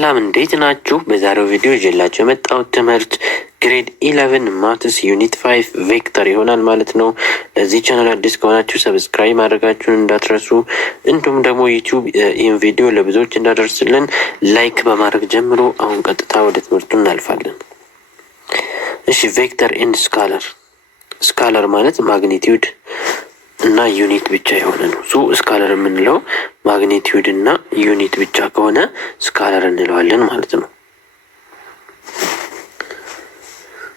ሰላም እንዴት ናችሁ? በዛሬው ቪዲዮ ይዤላችሁ የመጣሁት ትምህርት ግሬድ 11 ማትስ ዩኒት 5 ቬክተር ይሆናል ማለት ነው። ለዚህ ቻናል አዲስ ከሆናችሁ ሰብስክራይብ ማድረጋችሁን እንዳትረሱ፣ እንዲሁም ደግሞ ዩቲዩብ ይህን ቪዲዮ ለብዙዎች እንዳደርስልን ላይክ በማድረግ ጀምሮ አሁን ቀጥታ ወደ ትምህርቱ እናልፋለን። እሺ፣ ቬክተር ኤንድ ስካለር። ስካለር ማለት ማግኒቲዩድ እና ዩኒት ብቻ የሆነ ነው። ስካለር የምንለው ማግኒቲዩድ እና ዩኒት ብቻ ከሆነ ስካለር እንለዋለን ማለት ነው።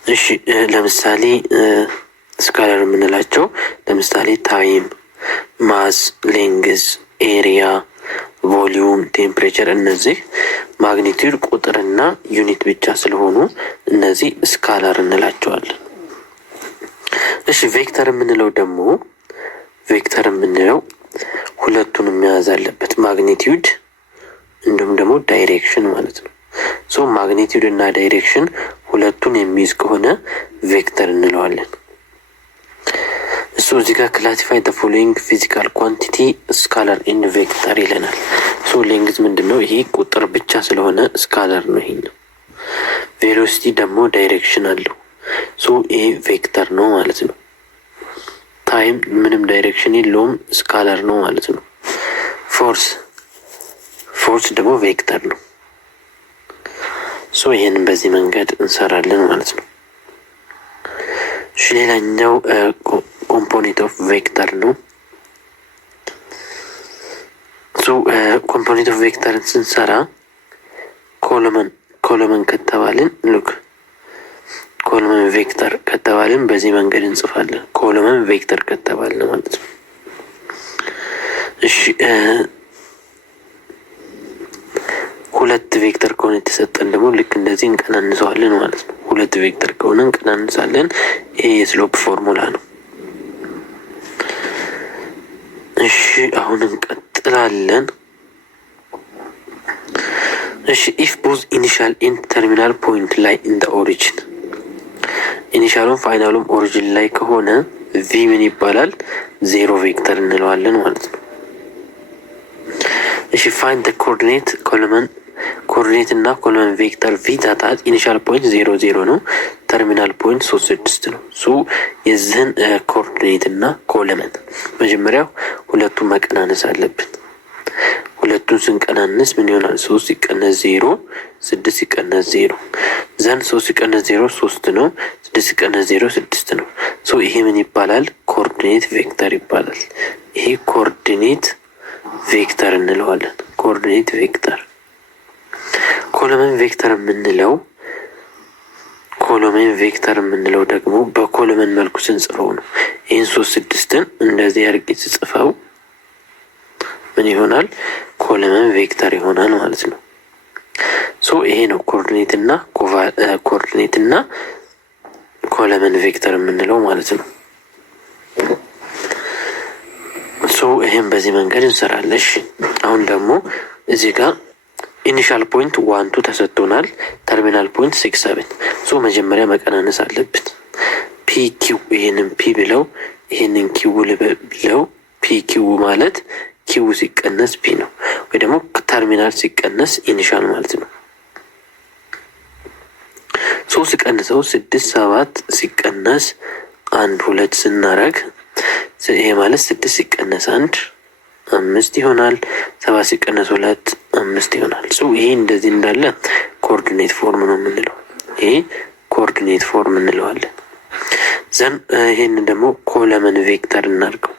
እሺ ለምሳሌ ስካለር የምንላቸው ለምሳሌ ታይም፣ ማስ፣ ሌንግዝ፣ ኤሪያ፣ ቮሊዩም፣ ቴምፕሬቸር እነዚህ ማግኒቲዩድ ቁጥርና ዩኒት ብቻ ስለሆኑ እነዚህ ስካለር እንላቸዋለን። እሺ ቬክተር የምንለው ደግሞ ሁለቱንም መያዝ አለበት፣ ማግኒቲዩድ እንዲሁም ደግሞ ዳይሬክሽን ማለት ነው። ማግኒቲዩድ እና ዳይሬክሽን ሁለቱን የሚይዝ ከሆነ ቬክተር እንለዋለን። እዚህ ጋር ክላሲፋይ ዘ ፎሎዊንግ ፊዚካል ኳንቲቲ ስካለር ኢን ቬክተር ይለናል። ሌንግዝ ምንድን ነው? ይሄ ቁጥር ብቻ ስለሆነ ስካለር ነው። ይሄ ነው። ቬሎሲቲ ደግሞ ዳይሬክሽን አለው። ይሄ ቬክተር ነው ማለት ነው። ታይም ምንም ዳይሬክሽን የለውም፣ ስካለር ነው ማለት ነው። ፎርስ ደግሞ ቬክተር ነው። ይሄንን በዚህ መንገድ እንሰራለን ማለት ነው። ሌላኛው ኮምፖኔንት ኦፍ ቬክተር ነው። ኮምፖኔንት ኦፍ ቬክተርን ስንሰራ ኮሎመን ከተባልን ኮሎመን ቬክተር ከተባልን በዚህ መንገድ እንጽፋለን። ኮሎመን ቬክተር ከተባልን ማለት ነው። እሺ ሁለት ቬክተር ከሆነ የተሰጠን ደግሞ ልክ እንደዚህ እንቀናንሰዋለን ማለት ነው። ሁለት ቬክተር ከሆነ እንቀናንሳለን። ይሄ የስሎፕ ፎርሙላ ነው። እሺ አሁን እንቀጥላለን። እሺ ኢፍ ቦዝ ኢኒሻል ኢንድ ተርሚናል ፖይንት ላይ ኢን ዘ ኦሪጂን፣ ኢኒሻሉም ፋይናሉም ኦሪጂን ላይ ከሆነ ቪ ምን ይባላል? ዜሮ ቬክተር እንለዋለን ማለት ነው። እሺ ፋይንድ ዘ ኮኦርዲኔት እና ኮሎመን ቬክተር ቪ ዳታት ኢኒሻል ፖይንት 0 ነው፣ ተርሚናል ፖይንት 36 ነው። የዚህን ኮኦርዲኔት እና ኮሎመን መጀመሪያው ሁለቱን መቀናነስ አለብን። ሁለቱን ስንቀናንስ ምን ይሆናል? 3 ሲቀነስ 0 6 ሲቀነስ 0 ዘን 3 ሲቀነስ 0 3 ነው። 6 ሲቀነስ 0 6 ነው። ይሄ ምን ይባላል? ኮኦርዲኔት ቬክተር ይባላል። ይሄ ኮኦርዲኔት ቬክተር እንለዋለን። ኮኦርዲኔት ቬክተር። ኮሎመን ቬክተር የምንለው ደግሞ በኮሎመን መልኩ ስንጽፈው ነው። ይህን 3 6ን እንደዚህ አድርጌ ስጽፈው ምን ይሆናል? ኮሎመን ቬክተር ይሆናል ማለት ነው። ይሄ ነው ኮኦርዲኔት እና ኮሎመን ቬክተር የምንለው ማለት ነው። ይሄን በዚህ መንገድ እንሰራለን። አሁን ደግሞ እዚህ ጋር ኢኒሻል ፖይንት 1 2 ተሰጥቶናል። ተርሚናል ፖይንት 6 7። መጀመሪያ መቀናነስ አለብን። ፒ ኪው፣ ይሄንን ፒ ብለው ይሄንን ኪው ብለው፣ ፒ ኪው ማለት ኪው ሲቀነስ ፒ ነው፣ ወይ ደግሞ ተርሚናል ሲቀነስ ኢኒሻል ማለት ነው። ሲቀንሰው 6 7 ሲቀነስ 1 2 ስናረግ ይሄ ማለት 6 ሲቀነስ 1 5 ይሆናል። 7 ሲቀነስ 2 5 ይሆናል። ይሄ እንደዚህ እንዳለ ኮኦርዲኔት ፎርም ነው የምንለው። ይሄ ኮኦርዲኔት ፎርም እንለዋለን። ዘን ይሄን ደግሞ ኮሎመን ቬክተር እናድርገው።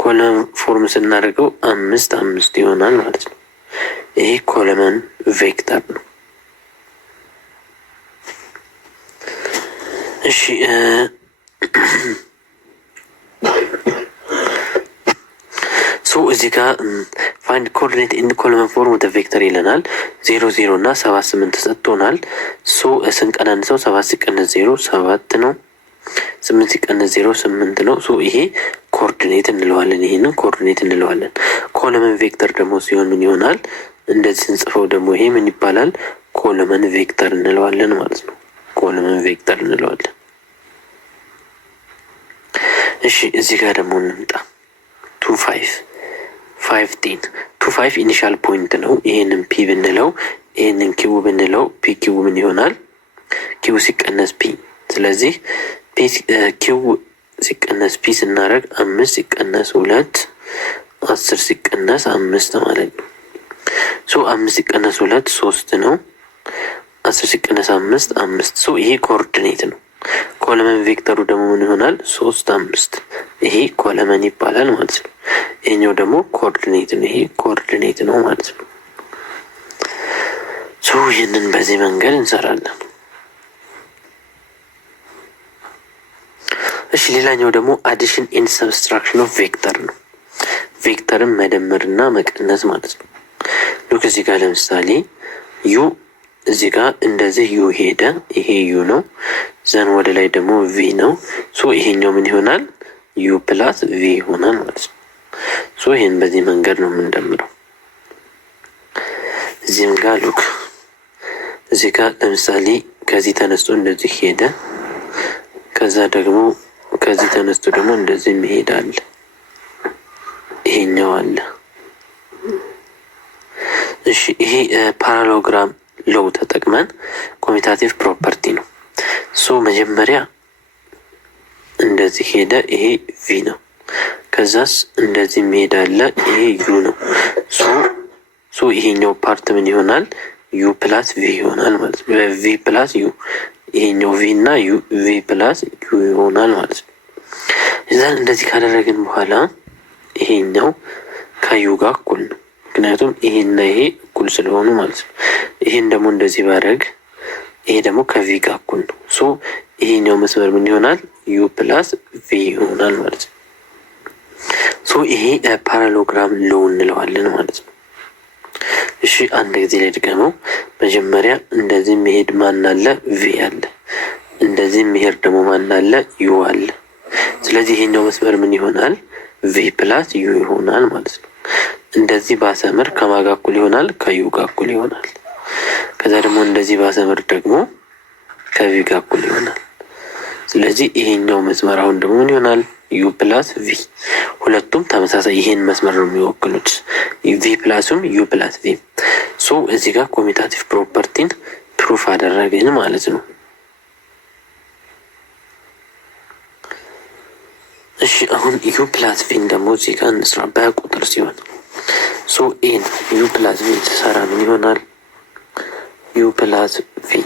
ኮሎመን ፎርም ስናደርገው 5 5 ይሆናል ማለት ነው። ይሄ ኮሎመን ቬክተር ነው። እሺ እዚህ ጋር ፋይንድ ኮኦርዲኔት ኢን ኮሎመን ፎርም ወደ ቬክተር ይለናል። 0 0 እና 7 8 ተሰጥቶናል። ስንቀናንሰው 7 ሲቀነስ 0 7 ነው። 8 ሲቀነስ 0 8 ነው። ይሄ ኮኦርዲኔት እንለዋለን። ይሄንን ኮኦርዲኔት እንለዋለን። ኮሎመን ቬክተር ደግሞ ሲሆን ምን ይሆናል? እንደዚህ ስንጽፈው ደግሞ ይሄ ምን ይባላል? ኮሎመን ቬክተር እንለዋለን ማለት ነው። ኮሎመን ቬክተር እንለዋለን። እሺ እዚህ ጋር ደግሞ እንምጣ። 2 5 5 10 2 5 ኢኒሻል ፖይንት ነው። ይሄንን ፒ ብንለው ይህንን ኪው ብንለው ፒ ኪው ምን ይሆናል? ኪው ሲቀነስ ፒ። ስለዚህ ኪው ሲቀነስ ፒ ስናደርግ 5 ሲቀነስ 2 10 ሲቀነስ 5 ማለት ነው። 5 ሲቀነስ 2 3 ነው። 10 ሲቀነስ 5 5። ይሄ ኮኦርዲኔት ነው። ኮለመን ቬክተሩ ደግሞ ምን ይሆናል? 3 5። ይሄ ኮለመን ይባላል ማለት ነው። ይሄኛው ደግሞ ኮኦርዲኔት ነው። ይሄ ኮኦርዲኔት ነው ማለት ነው። ይህንን በዚህ መንገድ እንሰራለን። እሺ ሌላኛው ደግሞ አዲሽን ኤንድ ሰብስትራክሽን ኦፍ ቬክተር ነው። ቬክተርን መደመርና መቀነስ ማለት ነው። ሉክ እዚህ ጋር ለምሳሌ ዩ እዚህ ጋር እንደዚህ ዩ ሄደ፣ ይሄ ዩ ነው። ዘን ወደ ላይ ደግሞ ቪ ነው። ይሄኛው ምን ይሆናል? ዩ ፕላስ ቪ ይሆናል ማለት ነው። ይሄን በዚህ መንገድ ነው የምንደምረው። እዚህም ጋር ሉክ እዚህ ጋር ለምሳሌ ከዚህ ተነስቶ እንደዚህ ሄደ፣ ከዛ ደግሞ ከዚህ ተነስቶ ደግሞ እንደዚህ ይሄዳል። ይሄኛው አለ። እሺ ይሄ ፓራሎግራም ሎው ተጠቅመን ኮሚታቲቭ ፕሮፐርቲ ነው። መጀመሪያ እንደዚህ ሄደ፣ ይሄ ቪ ነው። ከዛስ እንደዚህ ይሄዳል፣ ይሄ ዩ ነው። ይሄኛው ፓርት ምን ይሆናል? ዩ ፕላስ ቪ ይሆናል ማለት ነው። ቪ ፕላስ ዩ፣ ይሄኛው ቪ እና ዩ ቪ ፕላስ ዩ ይሆናል ማለት ነው። እዛን እንደዚህ ካደረግን በኋላ ይሄኛው ከዩ ጋር እኩል ነው፣ ምክንያቱም ይሄና ይሄ እኩል ስለሆኑ ማለት ነው። ይሄን ደግሞ እንደዚህ ባደረግ ይሄ ደግሞ ከቪ ጋር እኩል ነው። ይሄኛው መስመር ምን ይሆናል? ዩ ፕላስ ቪ ይሆናል ማለት ነው። ይሄ ፓራሎግራም ሎው እንለዋለን ማለት ነው። እሺ አንድ ጊዜ ላይ ድገመው። መጀመሪያ እንደዚህ መሄድ ማን አለ? ቪ አለ። እንደዚህ መሄድ ደግሞ ማን አለ? ዩ አለ። ስለዚህ ይሄኛው መስመር ምን ይሆናል? ቪ ፕላስ ዩ ይሆናል ማለት ነው። እንደዚህ ባሰምር ከማጋ እኩል ይሆናል? ከዩ ጋር እኩል ይሆናል። ከዛ ደግሞ እንደዚህ ባሰምር ደግሞ ከቪ ጋር እኩል ይሆናል። ስለዚህ ይሄኛው መስመር አሁን ደግሞ ምን ይሆናል? ዩ ፕላስ ቪ። ሁለቱም ተመሳሳይ ይሄን መስመር ነው የሚወክሉት፣ ቪ ፕላስም ዩ ፕላስ ቪ። እዚህ ጋር ኮሚታቲቭ ፕሮፐርቲን ፕሩፍ አደረግን ማለት ነው። እሺ አሁን ዩ ፕላስ ቪን ደግሞ እዚህ ጋር እንስራ በቁጥር ሲሆን ኤን ዩ ፕላስ ቪ ተሰራ ምን ይሆናል? ዩ ፕላስ ቪ።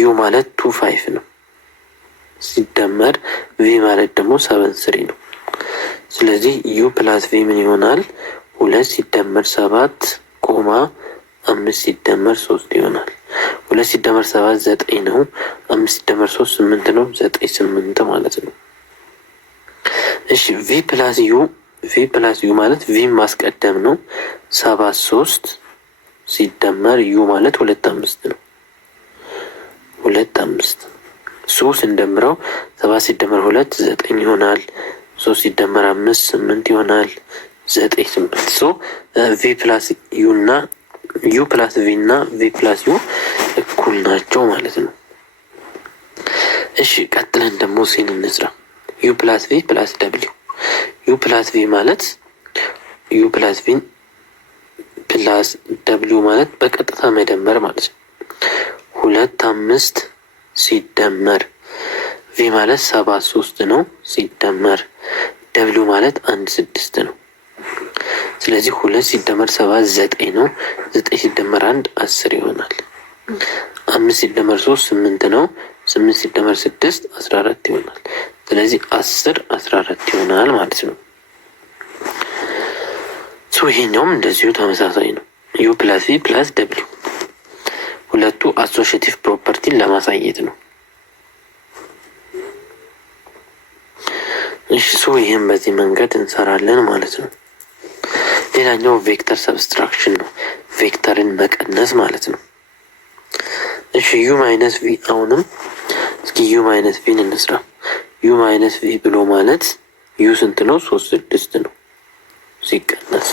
ዩ ማለት 2 5 ነው ሲደመር ቪ ማለት ደግሞ 7 3 ነው። ስለዚህ ዩ ፕላስ ቪ ምን ይሆናል? 2 ሲደመር 7 ኮማ 5 ሲደመር 3 ይሆናል። 2 ሲደመር 7 9 ነው። 5 ሲደመር 3 8 ነው። 9 8 ማለት ነው። እሺ ቪ ፕላስ ዩ ማለት ቪ ማስቀደም ነው። 7 3 ሲደመር ዩ ማለት 2 5 ነው። 2 5 ስንደምረው 7 ሲደመር 2 9 ይሆናል። 3 ሲደመር 5 8 ይሆናል። 9 8 ቪ ፕላስ ዩ እና ዩ ፕላስ ቪ እና ቪ ፕላስ ዩ እኩል ናቸው ማለት ነው። እሺ ቀጥለን ደግሞ ሲን እንስራ። ዩ ፕላስ ቪ ፕላስ ደብሊው። ዩ ፕላስ ቪ ማለት ዩ ፕላስ ቪ ፕላስ ደብሊው ማለት በቀጥታ መደመር ማለት ነው። 2 5 ሲደመር ቪ ማለት 7 3 ነው ሲደመር ደብሊው ማለት 1 6 ነው። ስለዚህ 2 ሲደመር 7 9 ነው። 9 ሲደመር 1 10 ይሆናል። 5 ሲደመር 3 8 ነው። 8 ሲደመር 6 14 ይሆናል። ስለዚህ 10 14 ይሆናል ማለት ነው። ይሄኛውም እንደዚሁ ተመሳሳይ ነው። ዩ ፕላስ ቪ ፕላስ ደብሊው ሁለቱ አሶሺዬቲቭ ፕሮፐርቲን ለማሳየት ነው። እሺ ይህም በዚህ መንገድ እንሰራለን ማለት ነው። ሌላኛው ቬክተር ሰብስትራክሽን ነው። ቬክተርን መቀነስ ማለት ነው። እሺ ዩ ማይነስ ቪ። አሁንም እስኪ ዩ ማይነስ ቪን እንስራ። ዩ ማይነስ ቪ ብሎ ማለት ዩ ስንት ነው? 3 6 ነው ሲቀነስ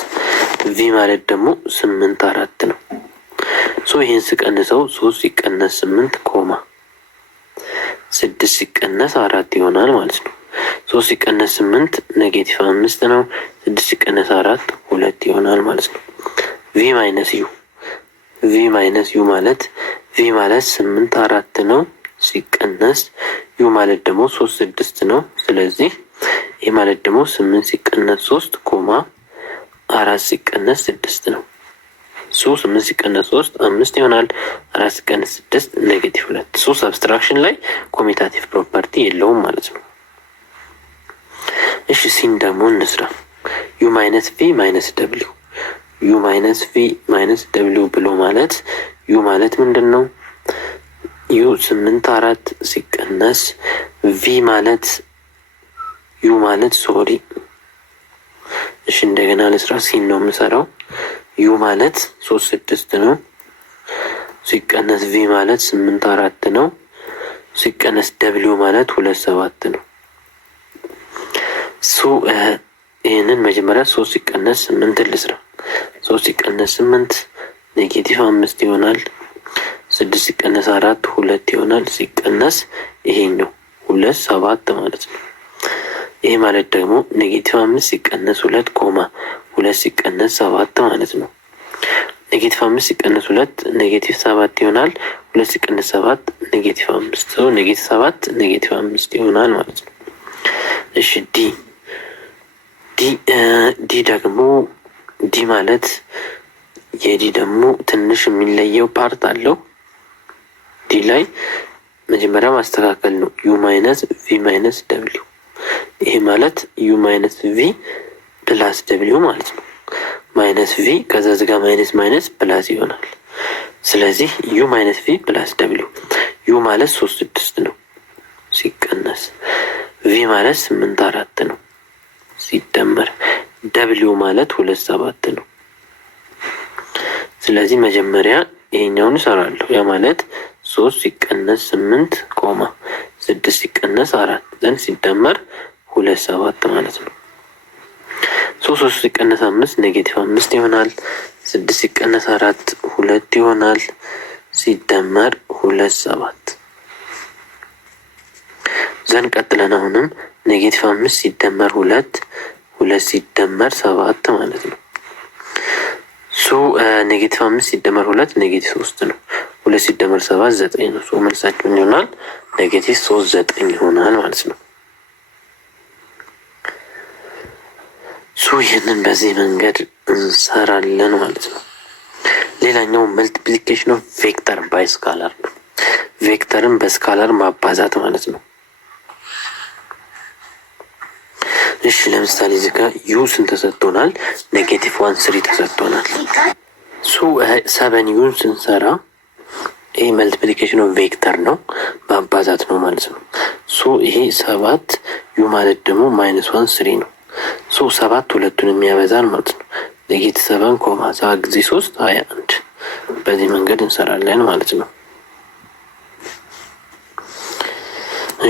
ቪ ማለት ደግሞ 8 4 ነው። ይሄን ስቀንሰው 3 ሲቀነስ 8 ኮማ 6 ሲቀነስ 4 ይሆናል ማለት ነው። 3 ሲቀነስ 8 ኔጌቲቭ 5 ነው። 6 ሲቀነስ 4 2 ይሆናል ማለት ነው። ቪ ማይነስ ዩ ቪ ማይነስ ዩ ማለት ቪ ማለት 8 4 ነው ሲቀነስ ዩ ማለት ደግሞ 3 6 ነው። ስለዚህ ይህ ማለት ደግሞ 8 ሲቀነስ 3 ኮማ 4 ሲቀነስ 6 ነው። 8 ሲቀነስ 3 5 ይሆናል። 4 ሲቀነስ 6 ኔጌቲቭ 2። ሰብስትራክሽን ላይ ኮሚታቲቭ ፕሮፐርቲ የለውም ማለት ነው። እሺ ሲን ደግሞ እንስራ። ዩ ማይነስ ቪ ማይነስ ደብሊው ዩ ማይነስ ቪ ማይነስ ደብሊው ብሎ ማለት ዩ ማለት ምንድን ነው? ዩ 8 4 ሲቀነስ ቪ ማለት ዩ ማለት ሶሪ እሺ እንደገና ልስራ። ሲን ነው የምሰራው። ዩ ማለት 3 6 ነው ሲቀነስ ቪ ማለት 8 4 ነው ሲቀነስ ደብሊው ማለት 2 7 ነው። ይህንን መጀመሪያ 3 ሲቀነስ 8 ልስራ። 3 ሲቀነስ 8 ኔጌቲቭ 5 ይሆናል። 6 ሲቀነስ 4 2 ይሆናል። ሲቀነስ ይሄኛው 2 7 ማለት ነው። ይሄ ማለት ደግሞ ኔጌቲቭ 5 ሲቀነስ 2 ኮማ 2 ሲቀነስ 7 ማለት ነው። ኔጌቲቭ 5 ሲቀነስ 2 ኔጌቲቭ 7 ይሆናል። 2 ሲቀነስ 7 ኔጌቲቭ 5 ኔጌቲቭ 7 ኔጌቲቭ 5 ይሆናል ማለት ነው። እሺ ዲ ደግሞ ዲ ማለት የዲ ደግሞ ትንሽ የሚለየው ፓርት አለው። ዲ ላይ መጀመሪያ ማስተካከል ነው። ዩ ማይነስ ቪ ማይነስ ደብሊው ይሄ ማለት ዩ ማይነስ ቪ ፕላስ ደብሊው ማለት ነው። ማይነስ ቪ ከዛ ዝጋ ማይነስ ማይነስ ፕላስ ይሆናል። ስለዚህ ዩ ማይነስ ቪ ፕላስ ደብሊው ዩ ማለት 3 6 ነው ሲቀነስ ቪ ማለት 8 4 ነው ሲደመር ደብሊው ማለት 2 7 ነው። ስለዚህ መጀመሪያ ይሄኛውን እሰራለሁ። ያ ማለት 3 ሲቀነስ 8 ኮማ 6 ሲቀነስ 4 ዘንድ ሲደመር 2 7 ማለት ነው። 3 ሲቀነስ 5 ኔጌቲቭ 5 ይሆናል። 6 ሲቀነስ 4 2 ይሆናል ሲደመር 2 7 ዘንድ ቀጥለን አሁንም ኔጌቲቭ 5 ሲደመር 2 ሲደመር 7 ማለት ነው። ኔጌቲቭ 5 ሲደመር 2 ኔጌቲቭ 3 ነው። 2 ሲደመር 7 9 ነው። መልሳችን ይሆናል ኔጌቲቭ 3 9 ይሆናል ማለት ነው። ይህንን በዚህ መንገድ እንሰራለን ማለት ነው። ሌላኛው መልቲፕሊኬሽን ኦፍ ቬክተር ባይ ስካላር ነው። ቬክተርን በስካላር ማባዛት ማለት ነው። እሺ ለምሳሌ እዚህ ጋር ዩ ስንት ተሰጥቶናል? ኔጌቲቭ 1 3 ተሰጥቶናል። 7 ዩን ስንሰራ ይሄ መልቲፕሊኬሽን ኦፍ ቬክተር ነው ማባዛት ነው ማለት ነው። ይሄ 7 ዩ ማለት ደግሞ ማይነስ 1 3 ነው። 7 ሁለቱን የሚያበዛን ማለት ነው። ኔጌቲቭ 7 ኮማ 7 ጊዜ 3 21 በዚህ መንገድ እንሰራለን ማለት ነው።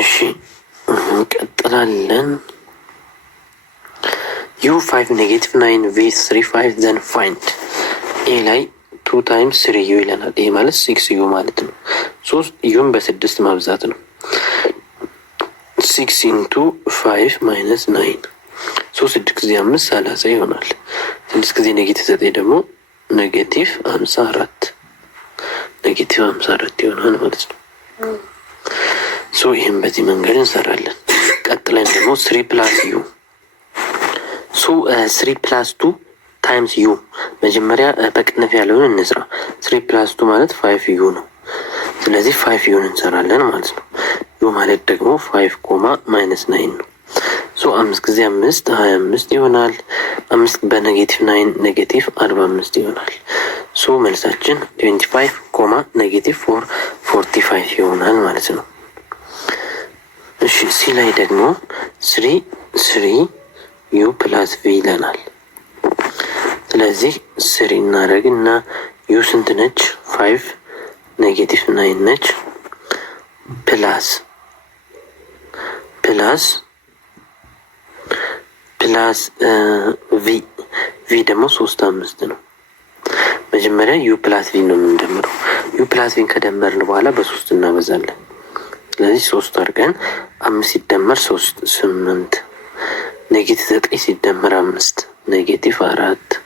እሺ እንቀጥላለን። ዩ 5 ኔጌቲቭ 9 ቪ 3 5 ዘን ፋይንድ ኤ ላይ 2 ታይምስ 3 ዩ ይለናል። ይሄ ማለት 6 ዩ ማለት ነው። 3 ዩን በ6 ማብዛት ነው። 6 ኢንቱ 5 ማይነስ 9 6 ጊዜ 5 30 ይሆናል። 6 ጊዜ ኔጌቲቭ 9 ደግሞ ኔጌቲቭ 54 ይሆናል ማለት ነው። ይህም በዚህ መንገድ እንሰራለን። ቀጥለን ደግሞ 3 ፕላስ ዩ 3 ፕላስ 2 ታይምስ ዩ መጀመሪያ በቅንፍ ያለውን እንስራ። 3 ፕላስ 2 ማለት 5 ዩ ነው። ስለዚህ 5 ዩን እንሰራለን ማለት ነው። ዩ ማለት ደግሞ 5 ኮማ ማይነስ 9 ነው። 5 ጊዜ 5 25 ይሆናል። 5 በኔጌቲቭ 9 ኔጌቲቭ 45 ይሆናል። መልሳችን 25 ኮማ ኔጌቲቭ 4 45 ይሆናል ማለት ነው። እሺ ሲ ላይ ደግሞ 3 ዩ ፕላስ ቪ ይለናል። ስለዚህ 3 እናደርግና ዩ ስንት ነች? 5 ኔጌቲቭ 9 ነች። ፕላስ ቪ ደግሞ 3 5 ነው። መጀመሪያ ዩ ፕላስ ቪ ነው የምንደምረው። ዩ ፕላስ ቪን ከደመርን በኋላ በ3 እናበዛለን። ስለዚህ 3 አድርገን 5 ሲደመር 3 8 ኔጌቲቭ 9 ሲደመር 5 ኔጌቲቭ 4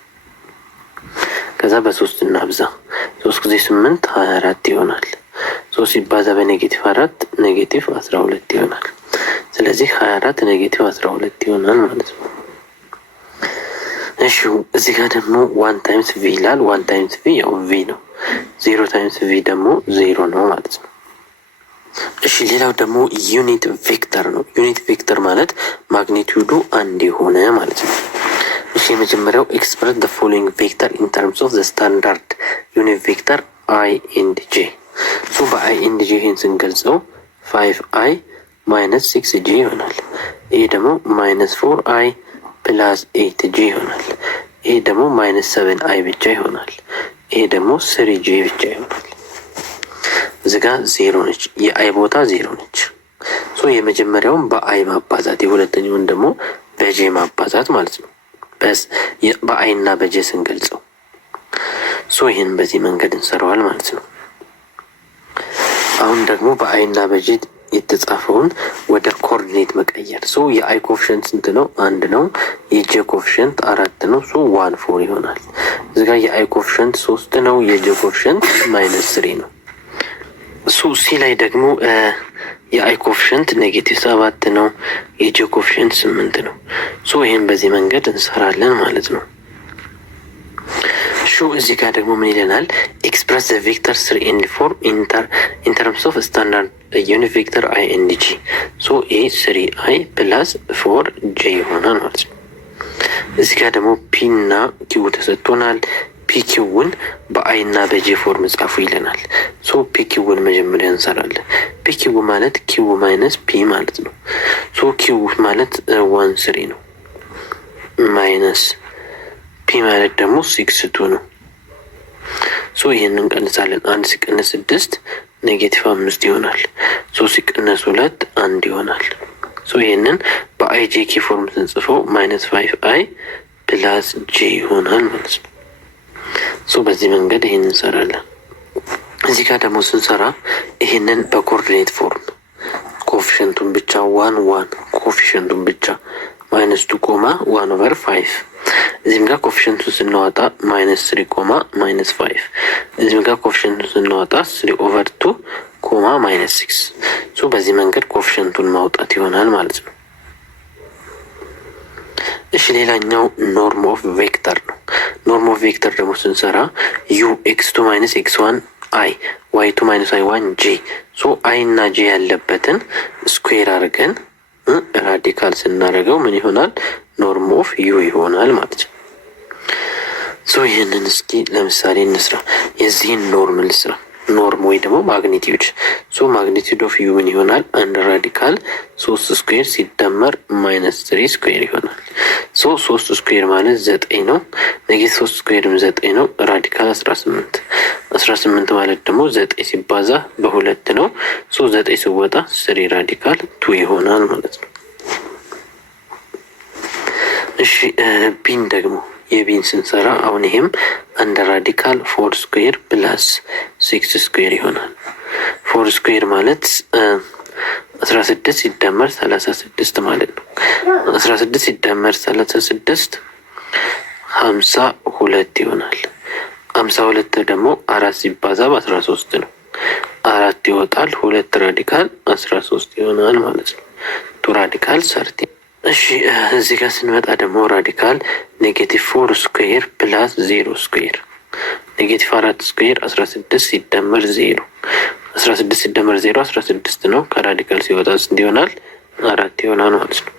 ከዛ በሶስት እናብዛ። 3 ጊዜ 8 24 ይሆናል። 3 ሲባዛ በኔጌቲቭ 4 ኔጌቲቭ 12 ይሆናል። ስለዚህ 24 ኔጌቲቭ 12 ይሆናል ማለት ነው። እሺ እዚህ ጋር ደግሞ 1 ታይምስ ቪ ይላል። 1 ታይምስ ቪ ያው ቪ ነው። 0 ታይምስ ቪ ደግሞ 0 ነው ማለት ነው። እሺ ሌላው ደግሞ ዩኒት ቬክተር ነው። ዩኒት ቬክተር ማለት ማግኒቲዩዱ አንድ የሆነ ማለት ነው። እሺ የመጀመሪያው ኤክስፕረስ ዘ ፎሎዊንግ ቬክተር ኢን ተርምስ ኦፍ ዘ ስታንዳርድ ዩኒት ቬክተር አይ ኤንድ ጄ። ሶ በአይ ኤንድ ጄ ይሄን ስንገልጸው 5i ማይነስ 6j ይሆናል። ይሄ ደግሞ ማይነስ 4i ፕላስ 8j ይሆናል። ይሄ ደግሞ ማይነስ 7i ብቻ ይሆናል። ይሄ ደግሞ 3j ብቻ ይሆናል። እዚጋ 0 ነች፣ የአይ ቦታ 0 ነች። ሶ የመጀመሪያውን በአይ ማባዛት የሁለተኛውን ደግሞ በጄ ማባዛት ማለት ነው። በአይ እና በጄ ስንገልጸው ሶ ይህን በዚህ መንገድ እንሰራዋል ማለት ነው። አሁን ደግሞ በአይ እና በጄ የተጻፈውን ወደ ኮኦርዲኔት መቀየር። ሶ የአይ ኮፊሽንት ስንት ነው? 1 ነው። የጄ ኮፊሽንት 4 ነው። ሶ 1 4 ይሆናል። እዚጋ የአይ ኮፊሽንት 3 ነው። የጄ ኮፊሽንት ማይነስ 3 ነው። ሶ ሲ ላይ ደግሞ የአይ ኮፊሽንት ኔጌቲቭ 7 ነው። የጄ ኮፊሽንት 8 ነው። ሶ ይህን በዚህ መንገድ እንሰራለን ማለት ነው። ሹ እዚህ ጋር ደግሞ ምን ይለናል? ኤክስፕረስ ዘ ቬክተር 3 ኤንድ 4 ኢን ተርምስ ኦፍ ስታንዳርድ ዩኒት ቬክተር አይ ኤንድ ጂ። ሶ ይሄ 3i ፕላስ 4j ይሆናል ማለት ነው። እዚህ ጋር ደግሞ ፒ እና ኪው ተሰጥቶናል። ፒ ኪውን በአይ እና በጄ ፎርም ጻፉ ይለናል። ሶ ፒ ኪውን መጀመሪያ እንሰራለን። ፒ ኪው ማለት ኪው ማይነስ ፒ ማለት ነው። ሶ ኪው ማለት 1 3 ነው። ማይነስ ፒ ማለት ደግሞ 6 2 ነው። ሶ ይሄንን እንቀንሳለን። 1 ሲቀነስ 6 ኔጌቲቭ 5 ይሆናል። 3 ሲቀነስ 2 1 ይሆናል። ሶ ይሄንን በአይ ጄ ኪ ፎርም ስንጽፈው ማይነስ 5i ፕላስ ጄ ይሆናል ማለት ነው። ሶ በዚህ መንገድ ይሄንን እንሰራለን። እዚህ ጋር ደግሞ ስንሰራ ይሄንን በኮኦርዲኔት ፎርም ኮፊሽንቱን ብቻ 1 1 ኮፊሽንቱን ብቻ ማይነስ 2 ኮማ 1 ኦቨር 5 እዚህም ጋር ኮፊሽንቱን ስናወጣ ማይነስ 3 ኮማ ማይነስ 5 እዚህም ጋር ኮፊሽንቱን ስናወጣ 3 ኦቨር 2 ኮማ ማይነስ 6 ሶ በዚህ መንገድ ኮፊሽንቱን ማውጣት ይሆናል ማለት ነው። እሺ ሌላኛው ኖርም ኦፍ ቬክተር ነው። ኖርም ኦፍ ቬክተር ደግሞ ስንሰራ ዩ x2 ማይነስ x1 i y2 ማይነስ y1 j ሶ i እና j ያለበትን ስኩዌር አድርገን ራዲካል ስናደርገው ምን ይሆናል? ኖርም ኦፍ ዩ ይሆናል ማለት ነው። ሶ ይህንን እስኪ ለምሳሌ እንስራ። የዚህን ኖርም ልስራ። ኖርም ወይ ደግሞ ማግኒቲዩድ። ሶ ማግኒቲዩድ ኦፍ ዩ ምን ይሆናል? አንድ ራዲካል 3 ስኩዌር ሲደመር ማይነስ 3 ስኩዌር ይሆናል። ሶ 3 ስኩዌር ማለት 9 ነው። ኔጌቲቭ 3 ስኩዌርም 9 ነው። ራዲካል 18 ማለት ደግሞ 9 ሲባዛ በ2 ነው። ሶ 9 ሲወጣ 3 ራዲካል 2 ይሆናል ማለት ነው። እሺ ቢን ደግሞ የቢን ስንሰራ አሁን ይሄም አንድ ራዲካል 4 ስኩዌር ፕላስ 6 ስኩዌር ይሆናል። 4 ስኩዌር ማለት 16 ሲደመር 36 ማለት ነው። 16 ሲደመር 36 52 ይሆናል። 52 ደግሞ 4 ሲባዛ በ13 ነው። 4 ይወጣል። 2 ራዲካል 13 ይሆናል ማለት ነው። 2 ራዲካል 30። እሺ እዚህ ጋር ስንመጣ ደግሞ ራዲካል ኔጌቲቭ 4 ስኩዌር ፕላስ 0 ስኩዌር ኔጌቲቭ 4 ስኩዌር 16 ሲደመር 0 16 ሲደመር 0 16 ነው። ከራዲካል ሲወጣ ስንት ይሆናል? 4 ይሆናል ማለት ነው።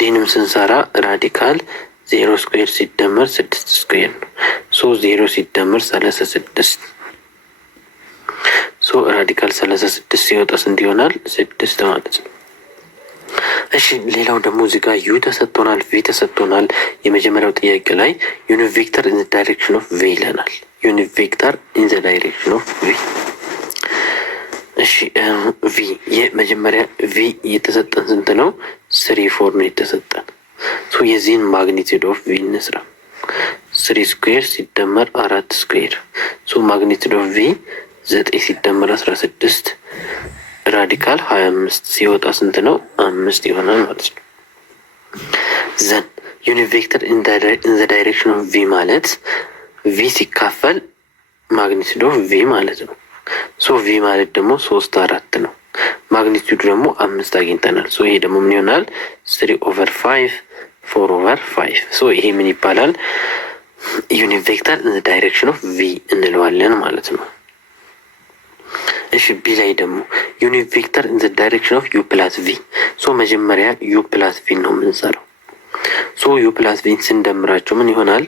ዲንም ስንሰራ ራዲካል 0 ስኩዌር ሲደመር 6 ስኩዌር ነው። ሶ 0 ሲደመር 36 ሶ ራዲካል 36 ሲወጣ ስንት ይሆናል? 6 ማለት ነው። እሺ ሌላው ደግሞ እዚህ ጋር ዩ ተሰጥቶናል፣ ቪ ተሰጥቶናል። የመጀመሪያው ጥያቄ ላይ ዩኒት ቬክተር ኢን ዘ ዳይሬክሽን ኦፍ ቪ ይለናል። ዩኒት ቬክተር ኢን ዘ ዳይሬክሽን ኦፍ ቪ። እሺ ቪ የመጀመሪያ ቪ የተሰጠን ስንት ነው? 3 4 ነው የተሰጠን። ሶ የዚህን ማግኒቲዩድ ኦፍ ቪ እንስራ። 3 ስኩዌር ሲደመር 4 ስኩዌር ሶ ማግኒቲዩድ ኦፍ ቪ 9 ሲደመር 16 ራዲካል 25 ሲወጣ ስንት ነው? 5 ይሆናል ማለት ነው። ዘን ዩኒት ቬክተር ኢን ዘ ዳይሬክሽን ኦፍ ቪ ማለት ቪ ሲካፈል ማግኒቲዩድ ኦፍ ቪ ማለት ነው። ሶ ቪ ማለት ደግሞ 3 4 ነው። ማግኒቲዩድ ደግሞ 5 አግኝተናል። ሶ ይሄ ደግሞ ምን ይሆናል? 3/5 4/5። ሶ ይሄ ምን ይባላል? ዩኒት ቬክተር ኢን ዘ ዳይሬክሽን ኦፍ ቪ እንለዋለን ማለት ነው። እሺ ቢ ላይ ደግሞ ዩኒት ቬክተር ኢን ዘ ዳይሬክሽን ኦፍ ዩ ፕላስ ቪ። ሶ መጀመሪያ ዩ ፕላስ ቪ ነው የምንሰራው። ሶ ዩ ፕላስ ቪን ስንደምራቸው ምን ይሆናል?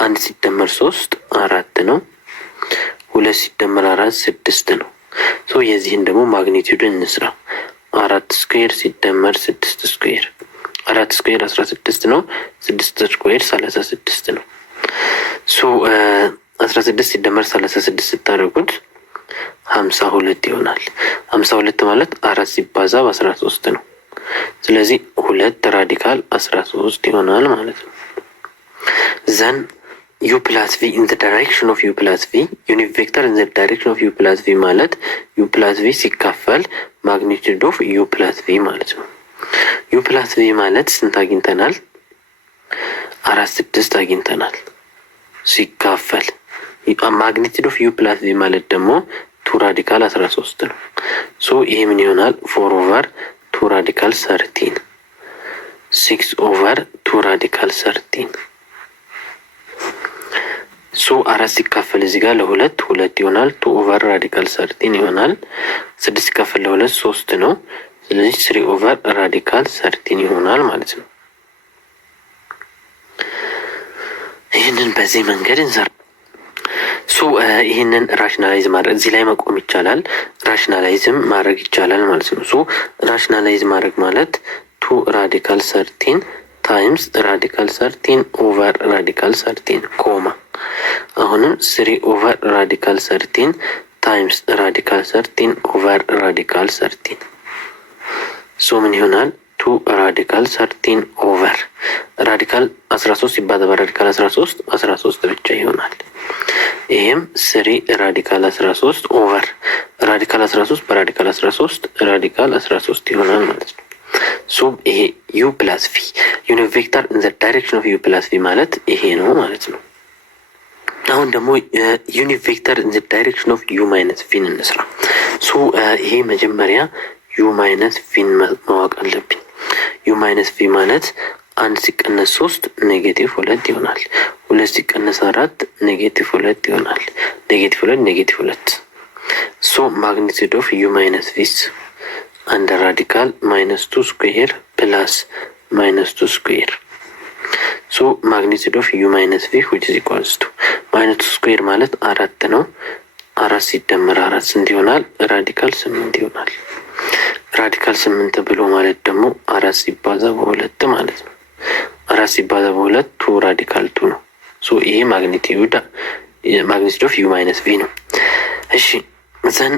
1 ሲደመር 3 4 ነው። 2 ሲደመር 4 6 ነው። ሶ የዚህን ደግሞ ማግኒቲዩድን እንስራ። 4 ስኩዌር ሲደመር 6 ስኩዌር 4 ስኩዌር 16 ነው። 6 ስኩዌር 36 ነው። ሶ 16 ሲደመር 36 ስታደርጉት 52 ይሆናል። 52 ማለት 4 ሲባዛ በ13 ነው። ስለዚህ 2 ራዲካል 13 ይሆናል ማለት ነው። ዘን ዩ ፕላስ ቪ ኢን ዘ ዳይሬክሽን ኦፍ ዩ ፕላስ ቪ ዩኒት ቬክተር ኢን ዘ ዳይሬክሽን ኦፍ ዩ ፕላስ ቪ ማለት ዩ ፕላስ ቪ ሲካፈል ማግኒቲዩድ ኦፍ ዩ ፕላስ ቪ ማለት ነው። ዩ ፕላስ ቪ ማለት ስንት አግኝተናል? 4 6 አግኝተናል። ሲካፈል ማግኒቲዩድ ኦፍ ዩ ፕላስ ቪ ማለት ደግሞ 2 ራዲካል 13 ነው። ሶ ይሄ ምን ይሆናል? 4/2 ራዲካል 13 6/2 ራዲካል 13 ሶ 4 ሲካፈል እዚህ ጋር ለ2 2 ይሆናል። 2 ራዲካል 13 ይሆናል። 6 ሲካፈል ለ2 3 ነው። ስለዚህ 3 ራዲካል 13 ይሆናል ማለት ነው። ይህንን በዚህ መንገድ እንሰራ። ሶ ይህንን ራሽናላይዝ ማድረግ እዚህ ላይ መቆም ይቻላል። ራሽናላይዝም ማድረግ ይቻላል ማለት ነው። ሶ ራሽናላይዝ ማድረግ ማለት 2 ራዲካል 13 ታይምስ ራዲካል 13 ኦቨር ራዲካል 13 ኮማ አሁንም 3 ራዲካል 13 ታይምስ ራዲካል 13 ኦቨር ራዲካል 13 ሶ ምን ይሆናል? 2 ራዲካል 13 ኦቨር ራዲካል 13 ሲባዛ በራዲካል 13 ብቻ ይሆናል። ይሄም 3 ራዲካል 13 ኦቨር ራዲካል 13 በራዲካል 13 ይሆናል ማለት ነው። ሶ ይሄ ዩ ፕላስ ቪ ዩኒት ቬክተር ኢን ዘ ዳይሬክሽን ኦፍ ዩ ፕላስ ቪ ማለት ይሄ ነው ማለት ነው። አሁን ደግሞ ዩኒት ቬክተር ኢን ዘ ዳይሬክሽን ኦፍ ዩ ማይነስ ቪን እንስራ። ሶ ይሄ መጀመሪያ ዩ ማይነስ ቪን ማወቅ አለብኝ። ዩ ማይነስ ቪ ማለት 1 ሲቀነስ 3 ኔጌቲቭ 2 ይሆናል። 2 ሲቀነስ 4 ኔጌቲቭ 2 ይሆናል። ኔጌቲቭ 2 ሶ ማግኒቲዩድ ኦፍ ዩ ማይነስ ቪስ አንደር ራዲካል -2 ስኩዌር ፕላስ -2 ስኩዌር ሶ ማግኒቲዩድ ኦፍ ዩ ማይነስ ቪ which is equals to -2 ስኩዌር ማለት 4 ነው። 4 ሲደመር 4 ስንት ይሆናል? ራዲካል 8 ይሆናል። ራዲካል 8 ብሎ ማለት ደግሞ 4 ሲባዛ በ2 ማለት ነው። 4 ሲባዛ በ2 2 ራዲካል 2 ነው። ሶ ይሄ ማግኒቲዩድ ኦፍ ዩ ማይነስ ቪ ነው። እሺ ዘን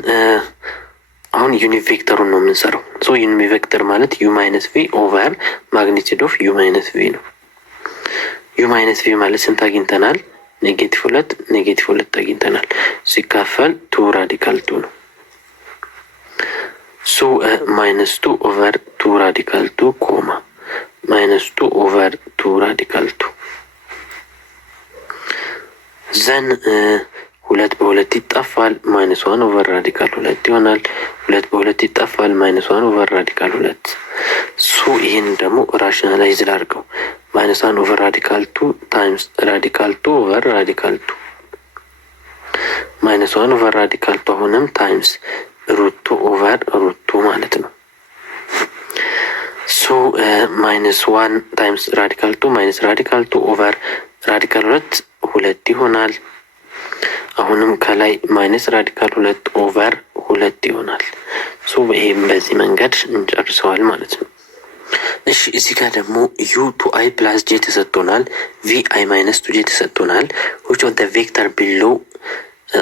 አሁን ዩኒት ቬክተሩን ነው የምንሰራው። ሶ ዩኒት ቬክተር ማለት ዩ ማይነስ ቪ ኦቨር ማግኒቲዩድ ኦፍ ዩ ማይነስ ቪ ነው። ዩ ማይነስ ቪ ማለት ስንት አግኝተናል? ኔጌቲቭ 2 አግኝተናል። ሲካፈል 2 ራዲካል 2 ነው። ሶ -2 ኦቨር 2 ራዲካል 2 ኮማ -2 ኦቨር 2 ራዲካል 2 ዘን 2 በ2 ይጣፋል። -1 ኦቨር ራዲካል 2 ይሆናል። 2 በ2 ይጣፋል። -1 ኦቨር ራዲካል 2 ሶ ይህን ደግሞ ራሽናላይዝ ላድርገው። -1 ኦቨር ራዲካል 2 ታይምስ ራዲካል 2 ኦቨር ራዲካል 2 -1 ኦቨር ራዲካል 2 አሁንም ታይምስ √2 ኦቨር √2 ማለት ነው። ሶ -1 ታይምስ ራዲካል 2 ማይነስ ራዲካል 2 ኦቨር ራዲካል 2 ይሆናል። አሁንም ከላይ ማይነስ ራዲካል 2 ኦቨር 2 ይሆናል። ሶ ይሄም በዚህ መንገድ እንጨርሰዋል ማለት ነው። እሺ እዚህ ጋር ደግሞ ዩ ቱ አይ ፕላስ ጄ ተሰጥቶናል። ቪ አይ ማይነስ ቱ ጄ ተሰጥቶናል። which of the vector below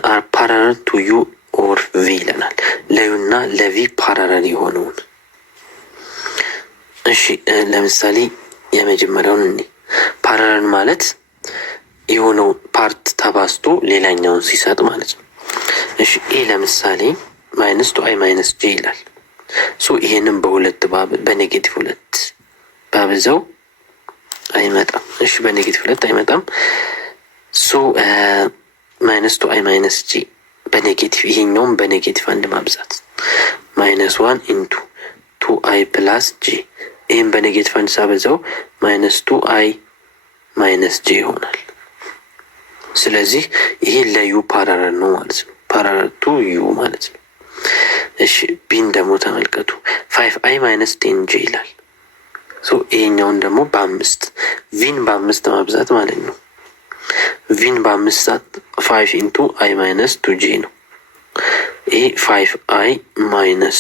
are parallel to u or v ይለናል። ለዩና ለቪ ፓራለል የሆነውን እሺ ለምሳሌ የመጀመሪያውን እኔ ፓራለል ማለት የሆነው ፓርት ተባስቶ ሌላኛውን ሲሰጥ ማለት ነው። እሺ ይሄ ለምሳሌ ማይነስ ቱ አይ ማይነስ ጄ ይላል። ሶ ይሄንን በሁለት በኔጌቲቭ 2 ባበዛው አይመጣም። እሺ በኔጌቲቭ 2 አይመጣም። ሶ ማይነስ ቱ አይ ማይነስ ጂ በኔጌቲቭ ይሄኛውም በኔጌቲቭ አንድ ማብዛት ማይነስ ዋን ኢንቱ ቱ አይ ፕላስ ጂ ይህም በኔጌቲቭ አንድ ሳበዛው ማይነስ ቱ አይ ማይነስ ጂ ይሆናል። ስለዚህ ይሄ ለዩ ፓራለል ነው ማለት ነው። ፓራለል ቱ ዩ ማለት ነው። እሺ ቢን ደግሞ ተመልከቱ። 5i ማይነስ 10j ይላል። ሶ ይሄኛውን ደግሞ በአምስት ቪን በአምስት ማብዛት ማለት ነው። ቪን በአምስት 5 ኢንቱ አይ ማይነስ 2j ነው። ይሄ 5i ማይነስ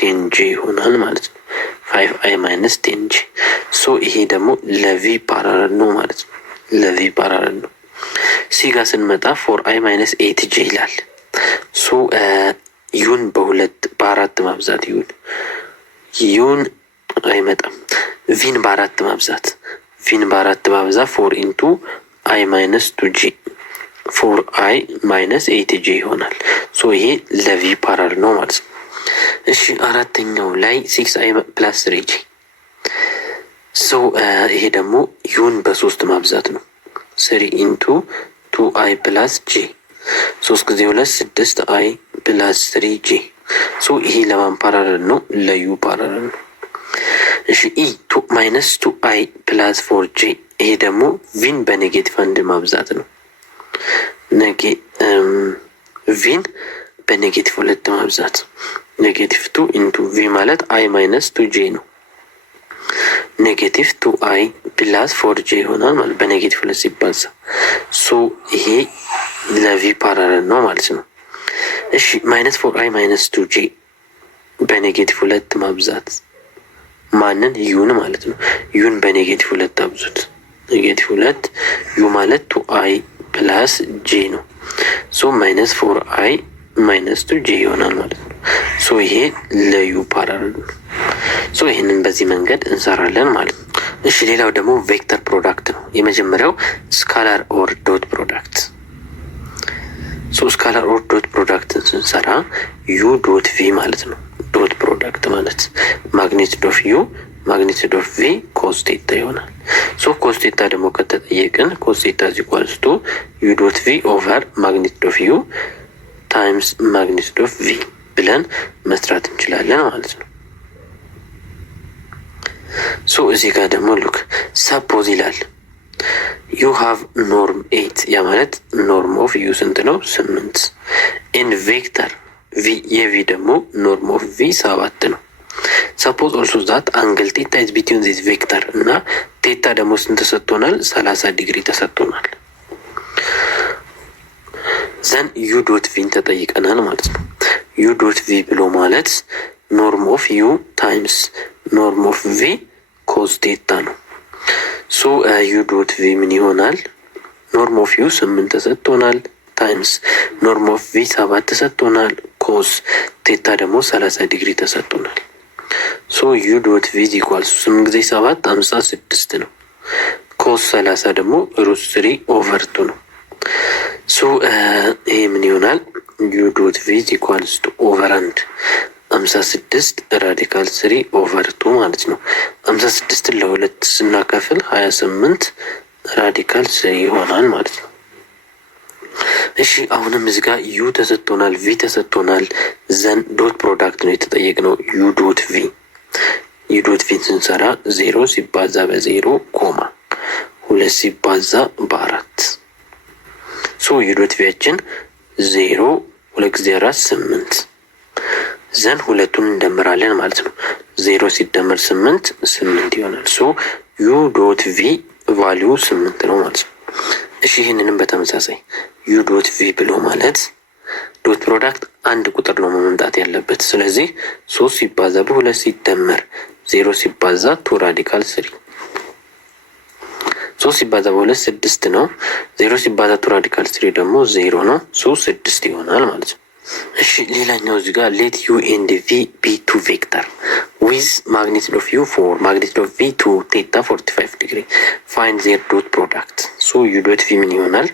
10j ይሆናል ማለት ነው። 5i ማይነስ 10j ሶ ይሄ ደግሞ ለቪ ፓራለል ነው ማለት ነው። ለቪ ፓራለል ነው። ሲ ጋር ስንመጣ 4i ማይነስ 8j ይላል። ሶ ዩን በአራት ማብዛት ዩን አይመጣም። ቪን በአራት ማብዛት ቪን በአራት ማብዛት 4 ኢንቱ አይ ማይነስ 2ጂ 4i ማይነስ 8j ይሆናል። ሶ ይሄ ለቪ ፓራለል ነው ማለት ነው። እሺ አራተኛው ላይ 6i ፕላስ 3j ሶ ይሄ ደግሞ ዩን በሶስት ማብዛት ነው። 3 ኢንቱ 2i ፕላስ ጂ 3 ጊዜ 2 6i ፕላስ 3j ሶ ይሄ ለማን ፓራለል ነው? ለዩ ፓራለል ነው። እሺ ኢ ቱ ማይነስ 2i ፕላስ 4j ይሄ ደግሞ ቪን በኔጌቲቭ አንድ ማብዛት ነው። ቪን በኔጌቲቭ ሁለት ማብዛት ኔጌቲቭ 2 ኢንቱ ቪ ማለት አይ ማይነስ 2j ነው። ኔጌቲቭ 2i ፕላስ 4j ይሆናል ማለት በኔጌቲቭ ሁለት ሲባዛ ሶ ይሄ ለቪ ፓራለል ነው ማለት ነው። እሺ ማይነስ 4i ማይነስ 2j በኔጌቲቭ ሁለት ማብዛት ማንን? ዩን ማለት ነው። ዩን በኔጌቲቭ ሁለት አብዙት። ኔጌቲቭ ሁለት ዩ ማለት 2i ፕላስ j ነው። ሶ ማይነስ 4i ማይነስ 2j ይሆናል ማለት ነው። ሶ ይሄ ለዩ ፓራለል ነው። ሶ ይህንን በዚህ መንገድ እንሰራለን ማለት ነው። እሺ ሌላው ደግሞ ቬክተር ፕሮዳክት ነው። የመጀመሪያው ስካላር ኦር ዶት ፕሮዳክት። ሶ ስካላር ኦር ዶት ፕሮዳክትን ስንሰራ ዩ ዶት ቪ ማለት ነው። ዶት ፕሮዳክት ማለት ማግኒቱድ ኦፍ ዩ ማግኒቱድ ኦፍ ቪ ኮስ ቴታ ይሆናል። ሶ ኮስ ቴታ ደግሞ ከተጠየቅን ኮስ ቴታ ኢዝ ኢኳልስ ቱ ዩ ዶት ቪ ኦቨር ማግኒቱድ ኦፍ ዩ ታይምስ ማግኒቱድ ኦፍ ቪ ብለን መስራት እንችላለን ማለት ነው። ሶ እዚህ ጋር ደግሞ ሉክ ሰፖዝ ይላል ዩ ሃቭ ኖርም 8 ያ ማለት ኖርም ኦፍ ዩ ስንት ነው? 8 ኢን ቬክተር ቪ የቪ ደግሞ ኖርም ኦፍ ቪ 7 ነው። ሰፖዝ ኦልሶ ዛት አንግል ቴታ ኢዝ ቢትዊን ዚስ ቬክተር እና ቴታ ደግሞ ስንት ተሰጥቶናል? 30 ዲግሪ ተሰጥቶናል። ዘን ዩ ዶት ቪን ተጠይቀናል ማለት ነው። ዩ ዶት ቪ ብሎ ማለት ኖርም ኦፍ ዩ ታይምስ ኖርም ኦፍ ቪ ኮዝ ቴታ ነው። ሶ ዩ ዶት ቪ ምን ይሆናል? ኖርም ኦፍ ዩ 8 ተሰጥቶናል ታይምስ ኖርም ኦፍ ቪ 7 ተሰጥቶናል ኮዝ ቴታ ደግሞ 30 ዲግሪ ተሰጥቶናል። ሶ ዩ ዶት ቪ ኢኳልስ 8 ጊዜ 7 56 ነው። ኮዝ 30 ደግሞ ሩት 3 ኦቨር 2 ነው። ሶ ይሄ ምን ይሆናል? ዩ ዶት ቪ ኢኳልስ ቱ ኦቨር 1 56 ራዲካል 3 ኦቨር 2 ማለት ነው። 56ን ለሁለት ስናከፍል 28 ራዲካል 3 ይሆናል ማለት ነው። እሺ አሁንም እዚህ ጋር ዩ ተሰጥቶናል፣ ቪ ተሰጥቶናል። ዘን ዶት ፕሮዳክት ነው የተጠየቅነው። ዩ ዶት ቪ ዩ ዶት ቪን ስንሰራ 0 ሲባዛ በ0 ኮማ 2 ሲባዛ በ4 ሶ ዩ ዶት ቪያችን 0 2 ጊዜ 4 8 ዘን ሁለቱን እንደምራለን ማለት ነው። 0 ሲደመር 8 8 ይሆናል። ሶ ዩ ዶት ቪ ቫሊዩ 8 ነው ማለት ነው። እሺ ይህንንም በተመሳሳይ ዩ ዶት ቪ ብሎ ማለት ዶት ፕሮዳክት አንድ ቁጥር ነው መምጣት ያለበት። ስለዚህ 3 ሲባዛ በ2 ሲደመር 0 ሲባዛ 2 ራዲካል 3 3 ሲባዛ በ2 6 ነው። 0 ሲባዛ 2 ራዲካል 3 ደግሞ 0 ነው። ሶ 6 ይሆናል ማለት ነው። እሺ ሌላኛው እዚህ ጋር ሌት ዩ ኤንድ ቪ ቢ ቱ ቬክተር ዊዝ ማግኒቱድ ኦፍ ዩ 4 ማግኒቱድ ኦፍ ቪ 2 ቴታ 45 ዲግሪ ፋይንድ ዜር ዶት ፕሮዳክት። ሶ ዩ ዶት ቪ ምን ይሆናል?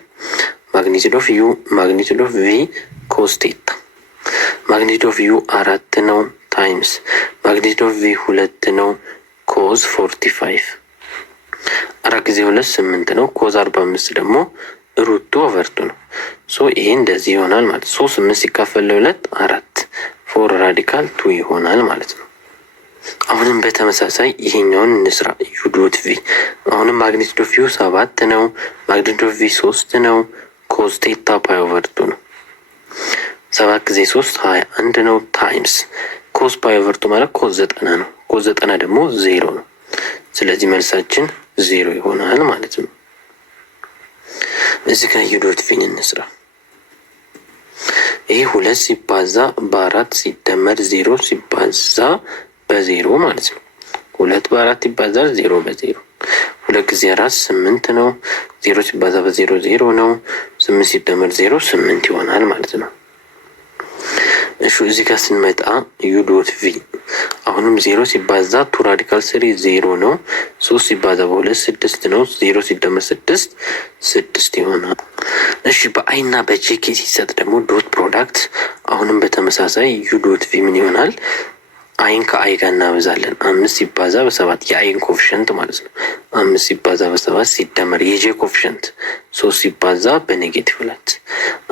ማግኒቱድ ኦፍ ዩ ማግኒቱድ ኦፍ ቪ ኮስ ቴታ ማግኒቱድ ኦፍ ዩ 4 ነው ታይምስ ማግኒቱድ ኦፍ ቪ 2 ነው ኮዝ 45 4 ጊዜ 2 8 ነው። ኮዝ 45 ደግሞ ሩት ቱ ኦቨር ቱ ነው። ሶ ይሄ እንደዚህ ይሆናል ማለት ሶ 8 ሲካፈል ለ2 4 ፎር ራዲካል ቱ ይሆናል ማለት ነው። አሁንም በተመሳሳይ ይሄኛውን እንስራ። ዩ ዶት ቪ አሁንም ማግኒቱድ ኦፍ ዩ 7 ነው። ማግኒቱድ ኦፍ ቪ 3 ነው። ኮዝ ቴታ ፓይ ኦቨር ቱ ነው። 7 ጊዜ 3 21 ነው። ታይምስ ኮዝ ፓይ ኦቨር ቱ ማለት ኮዝ 90 ነው። ኮዝ 90 ደግሞ 0 ነው። ስለዚህ መልሳችን 0 ይሆናል ማለት ነው። እዚህ ጋር ዩ ዶት ቪን እንስራ። ይሄ 2 ሲባዛ በ4 ሲደመር 0 ሲባዛ በ0 ማለት ነው። 2 በ4 ይባዛል 0 በ0 2 ጊዜ 4 8 ነው። 0 ሲባዛ በ0 0 ነው። 8 ሲደመር 0 8 ይሆናል ማለት ነው። እሺ እዚህ ጋር ስንመጣ ዩ ዶት ቪ አሁንም 0 ሲባዛ ቱ ራዲካል 3 0 ነው። 3 ሲባዛ በ2 6 ነው። 0 ሲደመር 6 6 ይሆናል። እሺ በአይና በጄኬ ሲሰጥ ደግሞ ዶት ፕሮዳክት አሁንም በተመሳሳይ ዩ ዶት ቪ ምን ይሆናል? አይን ከአይ ጋር እናበዛለን። 5 ሲባዛ በ7 የአይን ኮፊሽንት ማለት ነው። 5 ሲባዛ በ7 ሲደመር የጄ ኮፊሽንት 3 ሲባዛ በኔጌቲቭ 2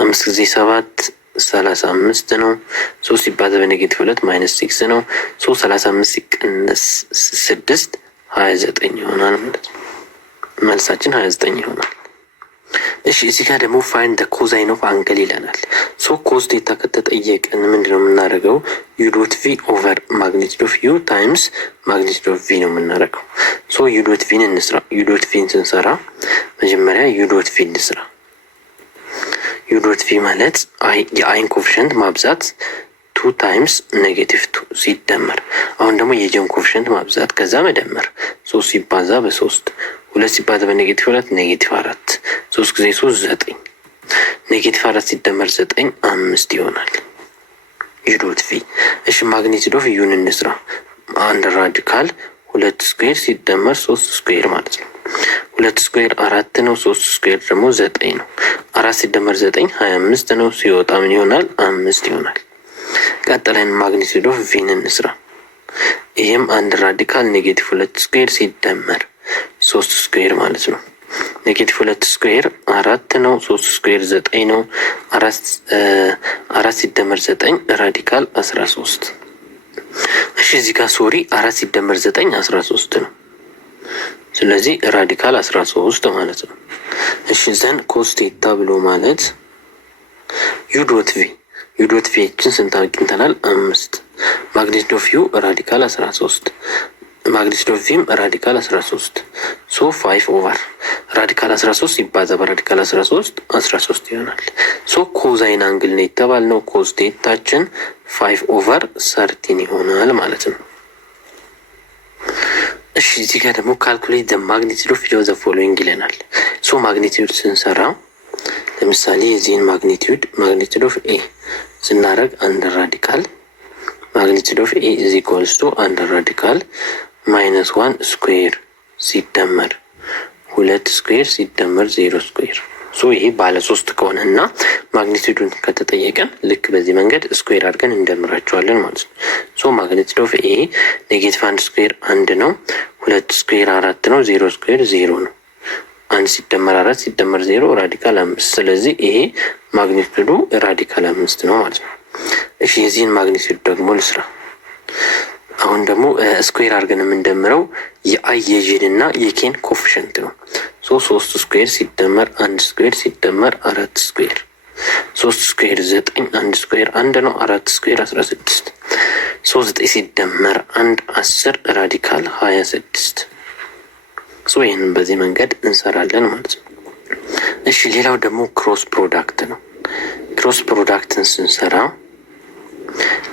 5 ጊዜ 7 35 ነው። 3 ሲባዛ በኔጌቲቭ 2 ማይነስ 6 ነው። 35 ሲቀነስ 6 29 ይሆናል ማለት ነው። መልሳችን 29 ይሆናል። እሺ እዚህ ጋር ደግሞ ፋይንድ ዘ ኮዛይን ኦፍ አንግል ይለናል። ሶ ኮዝ ቴታ ከተጠየቀን ምንድነው የምናደርገው? ዩ ዶት ቪ ኦቨር ማግኒቱድ ኦፍ ዩ ታይምስ ማግኒቱድ ኦፍ ቪ ነው የምናደርገው። ሶ ዩ ዶት ቪን እንስራ። ዩ ዶት ቪን ስንሰራ መጀመሪያ ዩ ዶት ቪ እንስራ። ዩ ዶት ቪ ማለት የአይን ኮፊሽንት ማብዛት 2 ታይምስ ኔጌቲቭ 2 ሲደመር አሁን ደግሞ የጄን ኮፊሽንት ማብዛት ከዛ መደመር 3 ሲባዛ በ3 2 ሲባዛ በኔጌቲቭ 2 ኔጌቲቭ 4 3 ጊዜ 3 9 ኔጌቲቭ 4 ሲደመር 9 5 ይሆናል ዩ ዶት ቪ። እሺ ማግኒቱድ ኦፍ ዩን እንስራ። አንድ ራዲካል 2 ስኩዌር ሲደመር 3 ስኩዌር ማለት ነው። 2 ስኩዌር 4 ነው። 3 ስኩዌር ደግሞ 9 ነው። 4 ሲደመር 9 25 ነው። ሲወጣ ምን ይሆናል? 5 ይሆናል። ቀጥለን ማግኒቱድ ኦፍ ቪን እንስራ። ይህም አንድ ራዲካል ኔጌቲቭ 2 ስኩዌር ሲደመር 3 ስኩዌር ማለት ነው። ኔጌቲቭ 2 ስኩዌር 4 ነው። 3 ስኩዌር 9 ነው። 4 ሲደመር 9 ራዲካል 13። እሺ እዚህ ጋር ሶሪ 4 ሲደመር 9 13 ነው። ስለዚህ ራዲካል 13 ማለት ነው። እሺ ዘን ኮስ ቴታ ብሎ ማለት ዩ ዶት ቪ ዩ ዶት ቪ እችን ስንት አግኝተናል? 5 ማግኒቱድ ኦፍ ዩ ራዲካል 13 ማግኒቱድ ኦፍ ቪም ራዲካል 13 ሶ 5 ኦቨር ራዲካል 13 ሲባዛ በራዲካል 13 ይሆናል። ሶ ኮዛይን አንግል ነው የተባልነው። ኮዝ ቴታችን 5 ኦቨር 13 ይሆናል ማለት ነው። እሺ እዚህ ጋር ደግሞ ካልኩሌት ዘ ማግኒቱድ ኦፍ ኢች ኦፍ ዘ ፎሎዊንግ ይለናል። ሶ ማግኒቱድ ስንሰራ ለምሳሌ የዚህን ማግኒቱድ ኦፍ ኤ ስናደርግ አንድ ራዲካል ማግኒቱድ ኦፍ ኤ ኢዝ ኢኳልስ ቱ አንድ ራዲካል ማይነስ 1 ስኩዌር ሲደመር 2 ስኩዌር ሲደመር 0 ስኩዌር። ሶ ይሄ ባለ 3 ከሆነ እና ማግኒቱዱን ከተጠየቀን ልክ በዚህ መንገድ ስኩዌር አድርገን እንደምራቸዋለን ማለት ነው። ሶ ማግኒቱድ ኦፍ ኤ ኔጌቲቭ 1 ስኩዌር 1 ነው። 2 ስኩዌር 4 ነው። 0 ስኩዌር 0 ነው። 1 ሲደመር 4 ሲደመር 0 ራዲካል 5። ስለዚህ ይሄ ማግኒቱዱ ራዲካል 5 ነው ማለት ነው። እሺ የዚህን ማግኒቱድ ደግሞ ልስራ። አሁን ደግሞ ስኩዌር አድርገን የምንደምረው የአይ የጄን እና የኬን ኮፊሽንት ነው። ሶ 3 ስኩዌር ሲደመር 1 ስኩዌር ሲደመር 4 ስኩዌር 3 ስኩዌር 9 1 ስኩዌር 1 ነው። 4 ስኩዌር 16 ሶ 9 ሲደመር 1 10 ራዲካል 26። ሶ ይህንን በዚህ መንገድ እንሰራለን ማለት ነው። እሺ ሌላው ደግሞ ክሮስ ፕሮዳክት ነው። ክሮስ ፕሮዳክትን ስንሰራ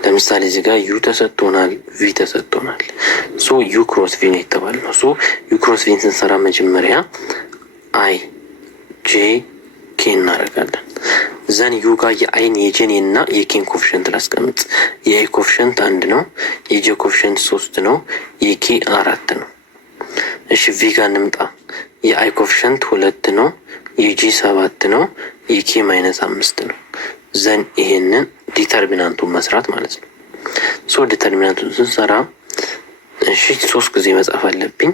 ለምሳሌ እዚህ ጋር ዩ ተሰጥቶናል፣ ቪ ተሰጥቶናል። ሶ ዩ ክሮስ ቪ ነው የተባልነው። ሶ ዩ ክሮስ ቪን ስንሰራ መጀመሪያ አይ ጄ ኬ እናደርጋለን። ዘን ዩ ጋር የአይን የጄን እና የኬን ኮፊሽንት ላስቀምጥ። የአይ ኮፊሽንት 1 ነው። የጄ ኮፊሽንት 3 ነው። የኬ 4 ነው። እሺ ቪ ጋር እንምጣ። የአይ ኮፊሽንት 2 ነው። የጂ 7 ነው። የኬ -5 ነው። ዘን ይሄንን ዲተርሚናንቱን መስራት ማለት ነው። ሶ ዲተርሚናንቱን ስንሰራ እሺ 3 ጊዜ መጻፍ አለብኝ።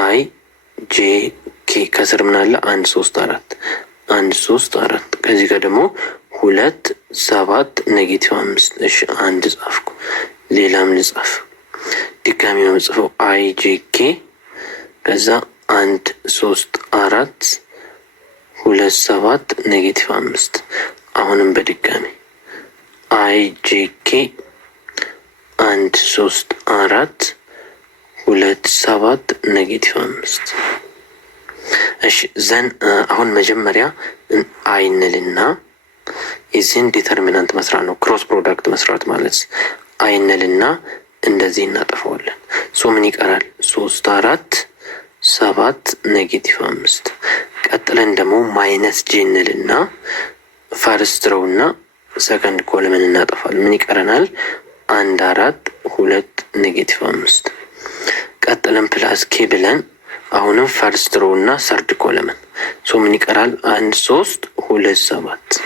አይ ጄ ኬ ከስር ምን አለ? 1 3 4 1 3 4 ከዚህ ጋር ደግሞ 2 7 ኔጌቲቭ 5 እሺ አንድ ጻፍኩ። ሌላም ልጻፍ ድጋሚ ነው የምጽፈው አይ ጄ ኬ ከዛ 1 3 4 2 7 ኔጌቲቭ 5 አሁንም በድጋሚ አይ ጄ ኬ 1 3 4 2 7 ኔጌቲቭ 5 እሺ ዘን አሁን መጀመሪያ አይንልና የዚህን ዲተርሚናንት መስራት ነው። ክሮስ ፕሮዳክት መስራት ማለት አይንልና እንደዚህ እናጠፋዋለን። ሶ ምን ይቀራል? 3 4 7 ኔጌቲቭ 5 ቀጥለን ደግሞ ማይነስ ጂ እንልና ፈርስት ሮውና ሰከንድ ኮለምን እናጠፋለን። ምን ይቀረናል? 1 4 2 ኔጌቲቭ 5 ቀጥለን ፕላስ ኬ ብለን አሁንም ፈርስት ሮው እና ሰርድ ኮለምን ሶ ምን ይቀራል? 1 3 2 7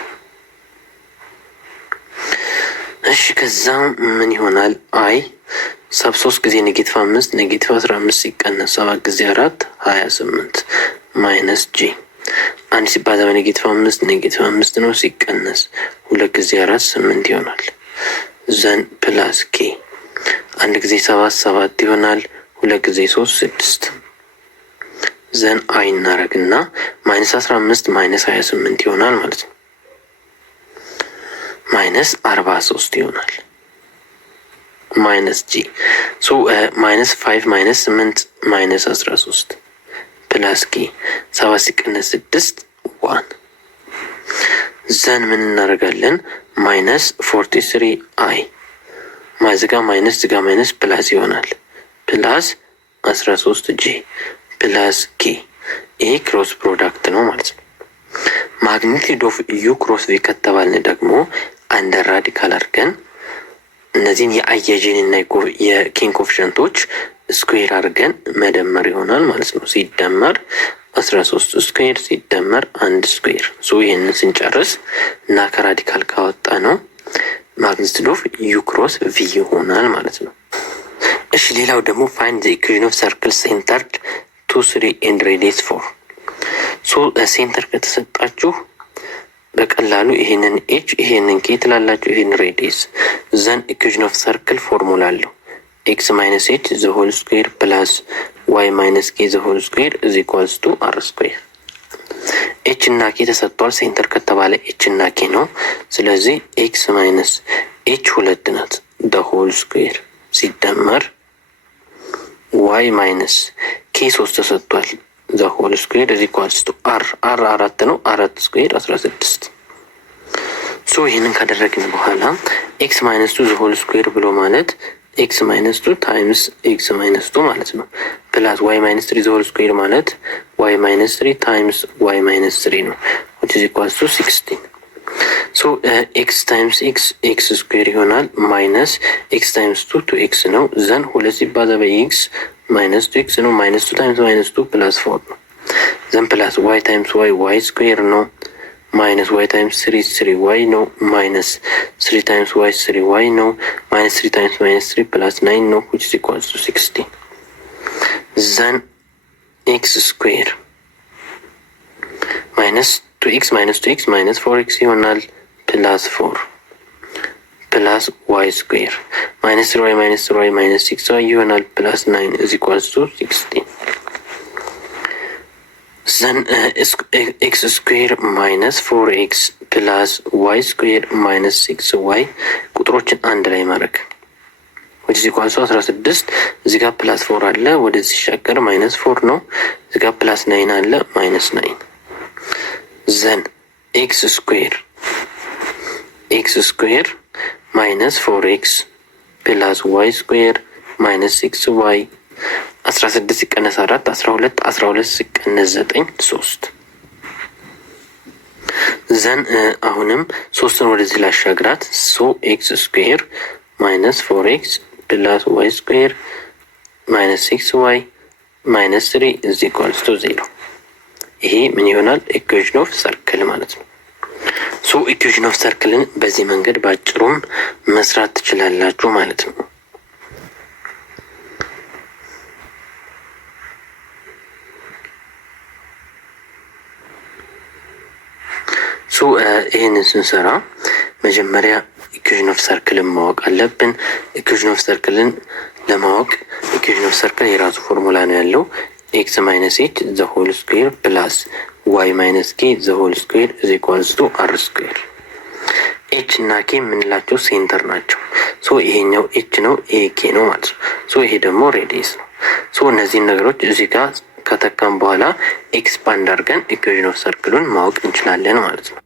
እሺ ከዛ ምን ይሆናል? አይ ሰብ 3 ጊዜ ኔጌቲቭ 5 ኔጌቲቭ 15 ሲቀነስ 7 ጊዜ 4 28 ማይነስ ጂ አንድ ሲባዛ በኔጌቲቭ 5 ኔጌቲቭ 5 ነው ሲቀነስ 2 ጊዜ 4 8 ይሆናል። ዘን ፕላስ ኬ አንድ ጊዜ 7 7 ይሆናል 2 ጊዜ 3 6 ዘን አይ እናረግና ማይነስ 15 ማይነስ 28 ይሆናል ማለት ነው። ማይነስ 43 ይሆናል። ማይነስ ጂ ሶ ማይነስ 5 ማይነስ 8 ማይነስ 13 ፕላስ ኬ 7 ሲቀነስ 6 1 ዘን ምን እናደርጋለን? ማይነስ 43 አይ ማዝጋ ማይነስ ዝጋ ማይነስ ፕላስ ይሆናል ፕላስ 13 ጂ ፕላስ ኬ ይሄ ክሮስ ፕሮዳክት ነው ማለት ነው። ማግኒቲዩድ ኦፍ ዩ ክሮስ ቪ ከተባልን ደግሞ አንደር ራዲካል አድርገን እነዚህን የአየጂን እና የኬን ኮፊሸንቶች ስኩዌር አድርገን መደመር ይሆናል ማለት ነው። ሲደመር 13 ስኩዌር ሲደመር 1 ስኩዌር ሶ ይሄንን ስንጨርስ እና ከራዲካል ካወጣ ነው ማግኒቲዩድ ኦፍ ዩ ክሮስ ቪ ይሆናል ማለት ነው። እሺ ሌላው ደግሞ ፋይንድ ዘ ኢኩዌሽን ኦፍ ሰርክል ሴንተርድ 2 3 ኤንድ ሬዲየስ 4 ሶ ሴንተር ከተሰጣችሁ በቀላሉ ይሄንን ኤች ይሄንን ኬ ትላላችሁ ይሄን ሬዲየስ ዘን ኢኩዌሽን ኦፍ ሰርክል ፎርሙላ አለው ኤክስ ማይነስ ኤች ዘ ሆል ስኩዌር ፕላስ ዋይ ማይነስ ኬ ዘ ሆል ስኩዌር ኢዝ ኢኳልስ ቱ አር ስኩዌር። ኤች እና ኬ ተሰጥቷል። ሴንተር ከተባለ ኤች እና ኬ ነው። ስለዚህ ኤክስ ማይነስ ኤች 2 ናት ዘ ሆል ስኩዌር ሲደመር ዋይ ማይነስ ኬ 3 ተሰጥቷል ዘ ሆል ስኩዌር ኢዝ ኢኳልስ ቱ አር 4 ነው 4 ስኩዌር 16 ሶ ይሄንን ካደረግን በኋላ ኤክስ ማይነስ 2 ዘ ሆል ስኩዌር ብሎ ማለት ኤክስ ማይነስ 2 ታይምስ ኤክስ ማይነስ 2 ማለት ነው ፕላስ ዋይ ማይነስ 3 ዘ ሆል ስኩዌር ማለት ዋይ ማይነስ 3 ታይምስ ዋይ ማይነስ 3 ነው which is equals to 16 ሶ ኤክስ ታይምስ ኤክስ ኤክስ ስኩዌር ይሆናል ማይነስ ኤክስ ታይምስ 2 2 ኤክስ ነው ዘን 2 ሲባዛ በኤክስ ማይነስ 2 ኤክስ ነው ማይነስ 2 ታይምስ ማይነስ 2 ፕላስ 4 ነው ዘን ፕላስ ዋይ ታይምስ ዋይ ዋይ ስኩዌር ነው ማይነስ ዋይ ታይምስ 3 3 ዋይ ነው ማይነስ 3 ታይምስ ዋይ 3 ዋይ ነው ማይነስ 3 ታይምስ ማይነስ 3 ፕላስ 9 ነው which is equals to 16 ዘን ኤክስ ስኩዌር ማይነስ 2x ማይነስ 2x ማይነስ 4x ይሆናል ፕላስ 4 ፕላስ ዋይ ስኩዌር ማይነስ 3y ማይነስ 3y ማይነስ 6y ይሆናል ፕላስ 9 is equals to 16 ዘን ኤክስ ስኩዌር ማይነስ 4x ፕላስ ዋይ ስኩዌር ማይነስ 6y ቁጥሮችን አንድ ላይ ማድረግ which is equals to 16 እዚህ ጋር ፕላስ 4 አለ ወደዚህ ሲሻገር ማይነስ 4 ነው እዚህ ጋር ፕላስ 9 አለ ማይነስ 9 ዘን ኤክስ ስኩዌር ማይነስ 4x ፕላስ ዋይ ስኩዌር ማይነስ 6y 16 ሲቀነስ 4 12 12 ሲቀነስ 9 3 ዘን አሁንም 3ን ወደዚህ ላሻግራት ሶ ኤክስ ስኩዌር ማይነስ 4x ፕላስ ዋይ ስኩዌር ማይነስ 6y ማይነስ 3 is equals to 0 ይሄ ምን ይሆናል? ኢኩዌሽን ኦፍ ሰርክል ማለት ነው። ሶ ኢኩዌሽን ኦፍ ሰርክልን በዚህ መንገድ ባጭሩም መስራት ትችላላችሁ ማለት ነው። ይህንን ስንሰራ መጀመሪያ ኢኩዌሽን ኦፍ ሰርክልን ማወቅ አለብን። ኢኩዌሽን ኦፍ ሰርክልን ለማወቅ ኢኩዌሽን ኦፍ ሰርክል የራሱ ፎርሙላ ነው ያለው። ኤክስ ማይነስ ኤች ዘ ሆል ስኩዌር ፕላስ ዋይ ማይነስ ኬ ዘ ሆል ስኩዌር ኢዝ ኢኳልስ ቱ አር ስኩዌር። ኤች እና ኬ የምንላቸው ሴንተር ናቸው። ይሄኛው ኤች ነው፣ ይሄ ኬ ነው ማለት ነው። ይሄ ደግሞ ሬዲየስ ነው። እነዚህን ነገሮች እዚህ ጋር ከተካም በኋላ ኤክስፓንድ አድርገን ኢኩዌሽን ኦፍ ሰርክሉን ማወቅ እንችላለን ማለት ነው።